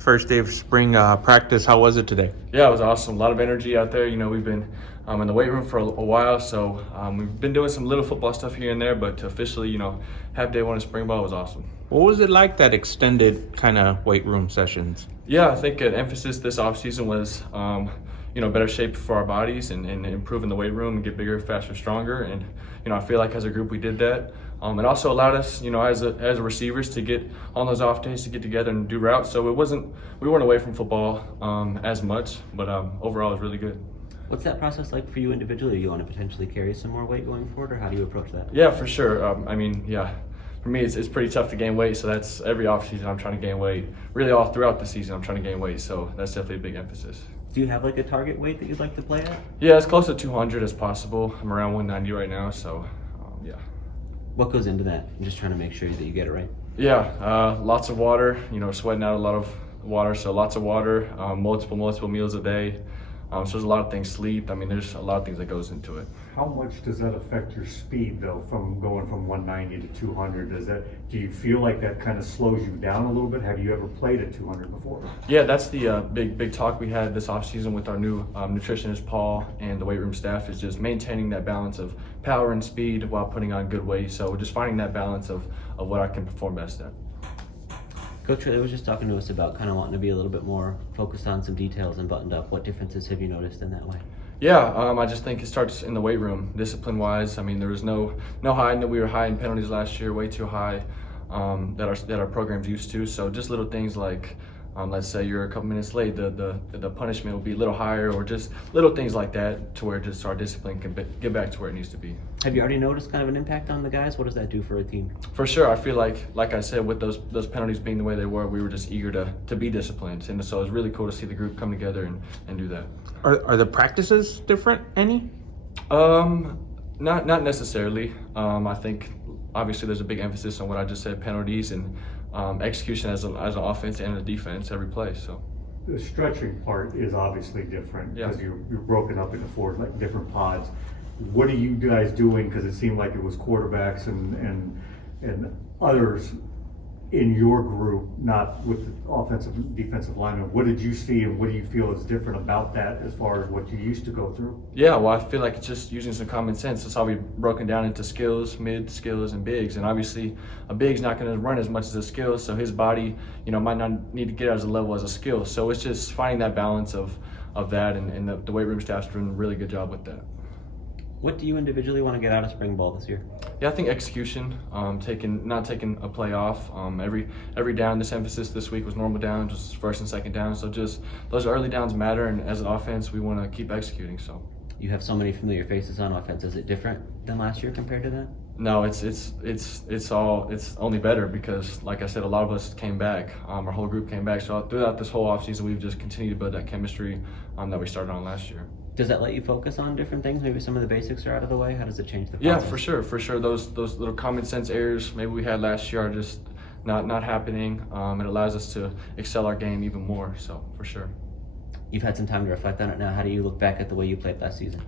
First day of spring practice. How was it today? Yeah, it was awesome. A lot of energy out there. We've been in the weight room for a while, so we've been doing some little football stuff here and there, but to officially, have day one of spring ball was awesome. What was it like, that extended kind of weight room sessions? Yeah, I think an emphasis this offseason was, better shape for our bodies and improving the weight room and get bigger, faster, stronger. And, I feel like as a group we did that. It also allowed us, as receivers to get on those off days to get together and do routes. So we weren't away from football as much, but overall it was really good. What's that process like for you individually? Do you want to potentially carry some more weight going forward, or how do you approach that? Yeah, for sure. For me, it's pretty tough to gain weight. So that's every offseason I'm trying to gain weight. Really all throughout the season I'm trying to gain weight. So that's definitely a big emphasis. Do you have like a target weight that you'd like to play at? Yeah, as close to 200 as possible. I'm around 190 right now, so yeah. What goes into that? I'm just trying to make sure that you get it right. Yeah, lots of water, sweating out a lot of water, so lots of water, multiple meals a day. So there's a lot of things, sleep. There's a lot of things that goes into it. How much does that affect your speed, though, from going from 190 to 200? Do you feel like that kind of slows you down a little bit? Have you ever played at 200 before? Yeah, that's the big talk we had this offseason with our new nutritionist, Paul, and the weight room staff, is just maintaining that balance of power and speed while putting on good weight. So just finding that balance of what I can perform best at. Coach Riley was just talking to us about kind of wanting to be a little bit more focused on some details and buttoned up. What differences have you noticed in that way? Yeah, I just think it starts in the weight room, discipline-wise. there was no high. We were high in penalties last year, way too high that our program's used to. So just little things like, let's say you're a couple minutes late, the punishment will be a little higher, or just little things like that, to where just our discipline can get back to where it needs to be. Have you already noticed kind of an impact on the guys? What does that do for a team? For sure, I feel like I said, with those penalties being the way they were, we were just eager to be disciplined, and so it was really cool to see the group come together and do that. Are the practices different, any? Not necessarily. I think obviously there's a big emphasis on what I just said, penalties and execution as an offense and a defense every play. So the stretching part is obviously different because you're broken up into four different pods. What are you guys doing? Because it seemed like it was quarterbacks and others in your group, not with the offensive and defensive linemen. What did you see, and what do you feel is different about that as far as what you used to go through? Yeah, well, I feel like it's just using some common sense. That's how we've broken down into skills, mid, skills, and bigs. And obviously, a big's not going to run as much as a skill, so his body, might not need to get as a level as a skill. So it's just finding that balance of that, and the weight room staff's doing a really good job with that. What do you individually want to get out of spring ball this year? Yeah, I think execution, not taking a play off. Every down, this emphasis this week was normal down, just first and second down. So just those early downs matter, and as an offense, we want to keep executing. So you have so many familiar faces on offense. Is it different than last year compared to that? No, it's only better, because, like I said, a lot of us came back. Our whole group came back. So throughout this whole offseason, we've just continued to build that chemistry that we started on last year. Does that let you focus on different things? Maybe some of the basics are out of the way. How does it change the process? Yeah, for sure. Those little common sense errors maybe we had last year are just not happening. It allows us to excel our game even more. So for sure. You've had some time to reflect on it now. How do you look back at the way you played last season?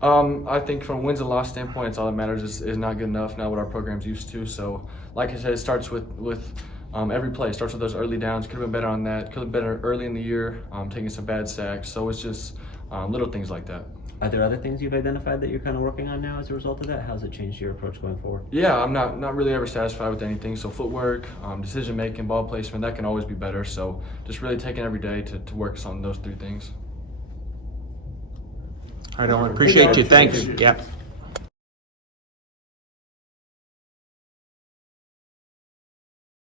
I think from a wins and loss standpoint, it's all that matters is not good enough, not what our program's used to. So like I said, it starts with every play. It starts with those early downs. Could have been better on that. Could have been better early in the year, taking some bad sacks. So it's just little things like that. Are there other things you've identified that you're kind of working on now as a result of that? How's it changed your approach going forward? Yeah, I'm not really ever satisfied with anything. So footwork, decision making, ball placement, that can always be better. So just really taking every day to work on those three things. I don't appreciate you. Thanks. Yeah.